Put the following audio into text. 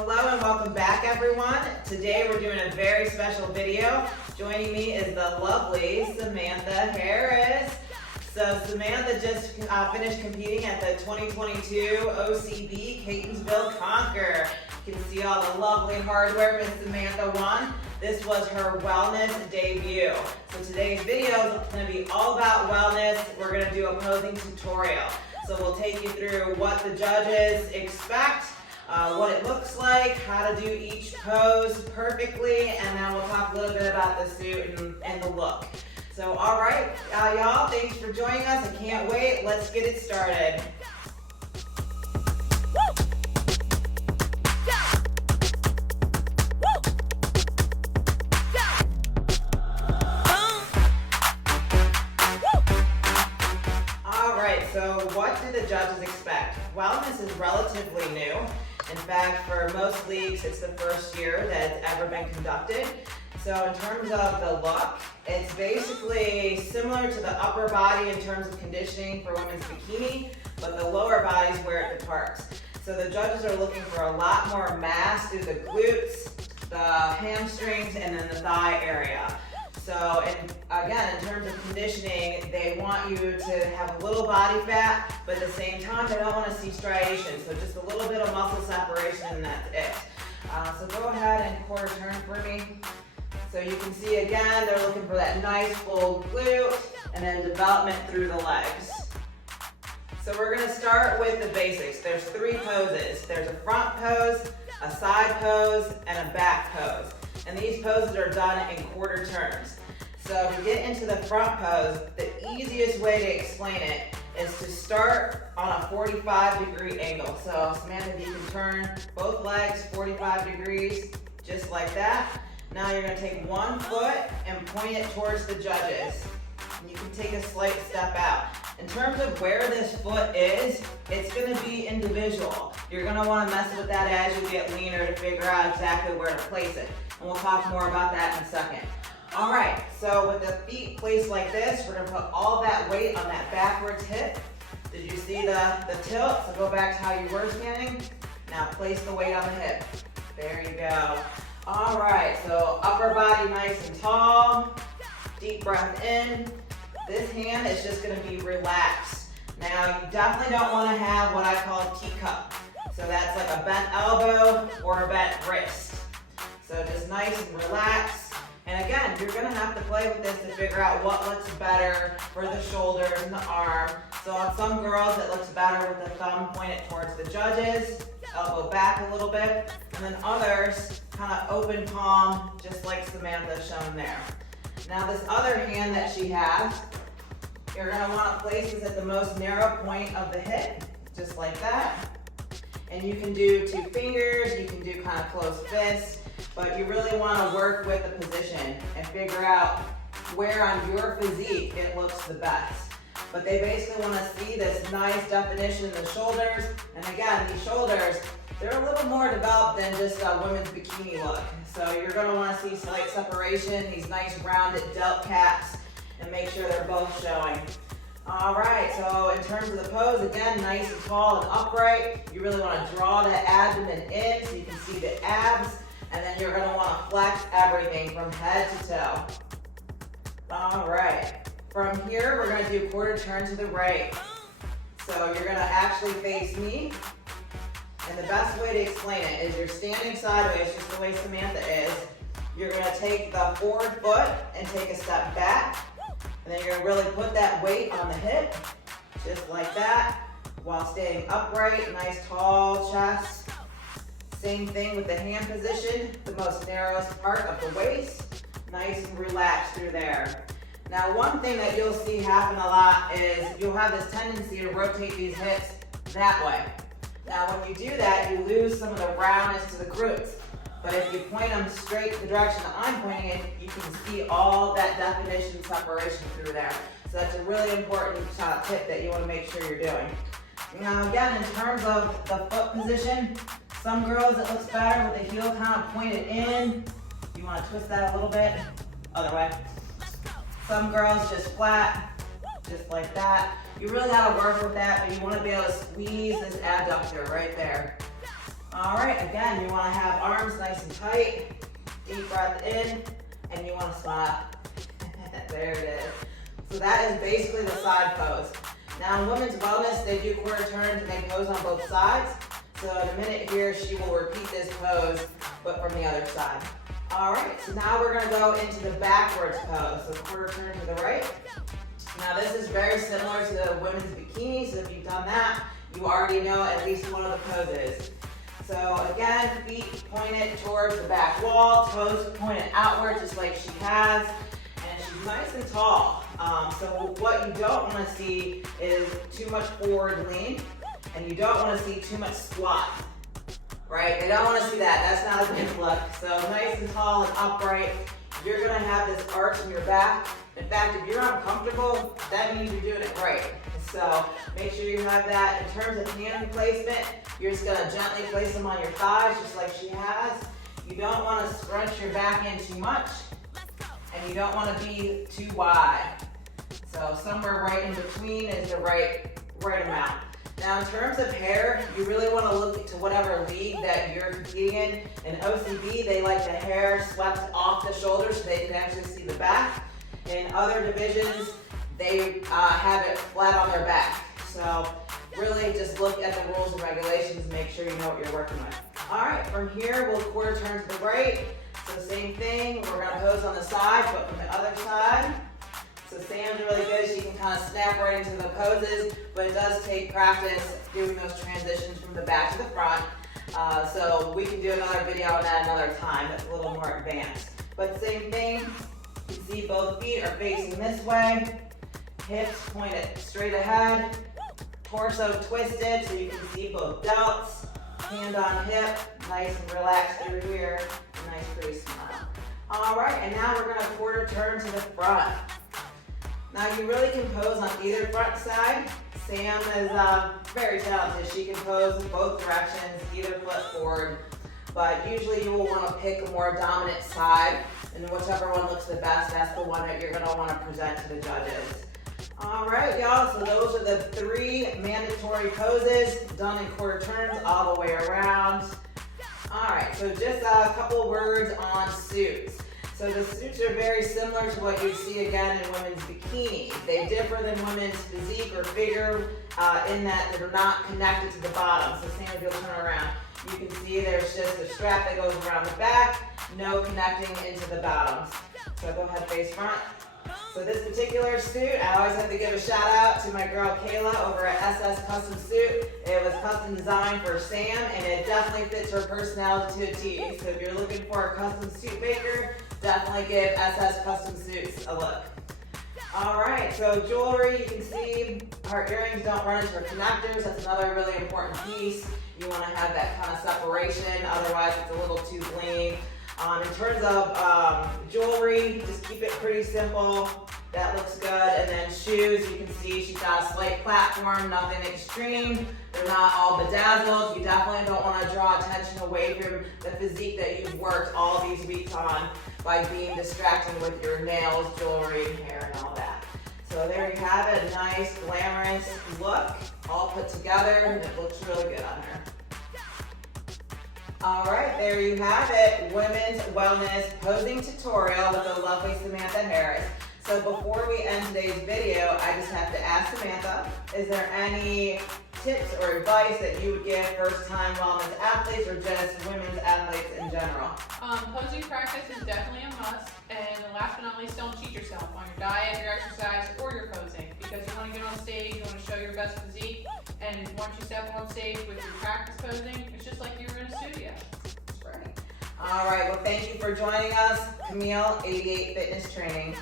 Hello and welcome back, everyone. Today we're doing a very special video. Joining me is the lovely Samantha Harris. So Samantha just finished competing at the 2022 OCB Catonsville Conquer. You can see all the lovely hardware Miss Samantha won. This was her wellness debut. So today's video is going to be all about wellness. We're going to do a posing tutorial. So we'll take you through what the judges expect, what it looks like, how to do each pose perfectly, and then we'll talk a little bit about the suit and the look. So all right, y'all, thanks for joining us. I can't wait. Let's get it started. So what do the judges expect? Wellness is relatively new. In fact, for most leagues, it's the first year that it's ever been conducted. So in terms of the look, it's basically similar to the upper body in terms of conditioning for women's bikini, but the lower body is where it departs. So the judges are looking for a lot more mass through the glutes, the hamstrings, and then the thigh area. So, and again, in terms of conditioning, they want you to have a little body fat, but at the same time, they don't want to see striations. So just a little bit of muscle separation, and that's it. So go ahead and quarter turn for me. So you can see, again, they're looking for that nice full glute, and then development through the legs. So we're going to start with the basics. There's three poses. There's a front pose, a side pose, and a back pose. And these poses are done in quarter turns. So to get into the front pose, the easiest way to explain it is to start on a 45-degree angle. So Samantha, if you can turn both legs 45 degrees, just like that. Now you're gonna take one foot and point it towards the judges. And you can take a slight step out. In terms of where this foot is, it's gonna be individual. You're gonna wanna mess with that as you get leaner to figure out exactly where to place it. And we'll talk more about that in a second. All right, so with the feet placed like this, we're gonna put all that weight on that backwards hip. Did you see the tilt? So go back to how you were standing. Now place the weight on the hip. There you go. All right, so upper body nice and tall. Deep breath in. This hand is just gonna be relaxed. Now, you definitely don't wanna have what I call a teacup. So that's like a bent elbow or a bent wrist. So just nice and relaxed. And again, you're gonna have to play with this to figure out what looks better for the shoulders and the arm. So on some girls, it looks better with the thumb pointed towards the judges, elbow back a little bit, and then others kind of open palm, just like Samantha shown there. Now this other hand that she has, you're gonna wanna place this at the most narrow point of the hip, just like that. And you can do two fingers, you can do kind of closed fists, but you really want to work with the position and figure out where on your physique it looks the best. But they basically want to see this nice definition in the shoulders. And again, these shoulders, they're a little more developed than just a women's bikini look. So you're going to want to see slight separation, these nice rounded delt caps, and make sure they're both showing. All right, so in terms of the pose, again, nice and tall and upright. You really want to draw the abdomen in so you can see the abs. And then you're gonna wanna flex everything from head to toe. All right, from here, we're gonna do quarter turn to the right. So you're gonna actually face me. And the best way to explain it is you're standing sideways, just the way Samantha is. You're gonna take the forward foot and take a step back. And then you're gonna really put that weight on the hip, just like that, while staying upright, nice tall chest. Same thing with the hand position, the most narrowest part of the waist, nice and relaxed through there. Now one thing that you'll see happen a lot is you'll have this tendency to rotate these hips that way. Now when you do that, you lose some of the roundness to the glutes. But if you point them straight the direction that I'm pointing in, you can see all that definition separation through there. So that's a really important tip that you want to make sure you're doing. Now again, in terms of the foot position, some girls it looks better with the heel kind of pointed in. You want to twist that a little bit. Other way. Some girls just flat, just like that. You really got to work with that, but you want to be able to squeeze this adductor right there. All right, again, you want to have arms nice and tight. Deep breath in, and you want to smile. There it is. So that is basically the side pose. Now in women's wellness, they do quarter turns and they pose on both sides. So in a minute here, she will repeat this pose, but from the other side. All right, so now we're gonna go into the backwards pose. So quarter turn to the right. Now this is very similar to the women's bikini, so if you've done that, you already know at least one of the poses. So again, feet pointed towards the back wall, toes pointed outward just like she has, and she's nice and tall. So what you don't want to see is too much forward lean, and you don't want to see too much squat, right? They don't want to see that. That's not a good look. So nice and tall and upright. You're going to have this arch in your back. In fact, if you're uncomfortable, that means you're doing it right. So make sure you have that. In terms of hand placement, you're just going to gently place them on your thighs, just like she has. You don't want to scrunch your back in too much, and you don't want to be too wide. So somewhere right in between is the right amount. Now in terms of hair, you really want to look to whatever league that you're competing in. In OCB, they like the hair swept off the shoulders so they can actually see the back. In other divisions, they have it flat on their back. So really just look at the rules and regulations and make sure you know what you're working with. All right, from here, we'll quarter turn to the right. So same thing, we're gonna pose on the side, but from the other side. So Sam's really good, she can kind of snap right into the poses, but it does take practice doing those transitions from the back to the front. So we can do another video on that another time, that's a little more advanced. But same thing, you see both feet are facing this way, hips pointed straight ahead, torso twisted so you can see both delts, hand on hip, nice and relaxed through here, a nice pretty smile. All right, and now we're gonna quarter turn to the front. Now you really can pose on either front side. Sam is very talented. She can pose in both directions, either foot forward. But usually you will want to pick a more dominant side, and whichever one looks the best, that's the one that you're going to want to present to the judges. All right, y'all, so those are the 3 mandatory poses done in quarter turns all the way around. All right, so just a couple words on suits. So the suits are very similar to what you'd see again in women's bikinis. They differ than women's physique or figure in that they're not connected to the bottom. So Sam, if you'll turn around, you can see there's just a strap that goes around the back, no connecting into the bottoms. So go ahead, face front. So this particular suit, I always have to give a shout out to my girl Kayla over at SS Custom Suit. It was custom designed for Sam, and it definitely fits her personality to a T. So if you're looking for a custom suit maker, definitely give SS Custom Suits a look. All right, so jewelry, you can see her earrings don't run into her connectors. That's another really important piece. You want to have that kind of separation, otherwise it's a little too bling. In terms of jewelry, just keep it pretty simple. That looks good. And then shoes, you can see she's got a slight platform, nothing extreme. They're not all bedazzled. You definitely don't want to draw attention away from the physique that you've worked all these weeks on by being distracting with your nails, jewelry, hair, and all that. So there you have it, a nice, glamorous look, all put together, and it looks really good on her. All right, there you have it, women's wellness posing tutorial with the lovely Samantha Harris. So before we end today's video, I just have to ask Samantha, is there any tips or advice that you would give first-time wellness athletes or just women's athletes in general? Posing practice is definitely a must, and last but not least, don't cheat yourself on your diet, your exercise, or your posing, because you want to get on stage, you want to show your best physique, and once you step on stage with your practice posing, it's just like you were in a studio. That's right. All right, well, thank you for joining us, Camille, 88 Fitness Training.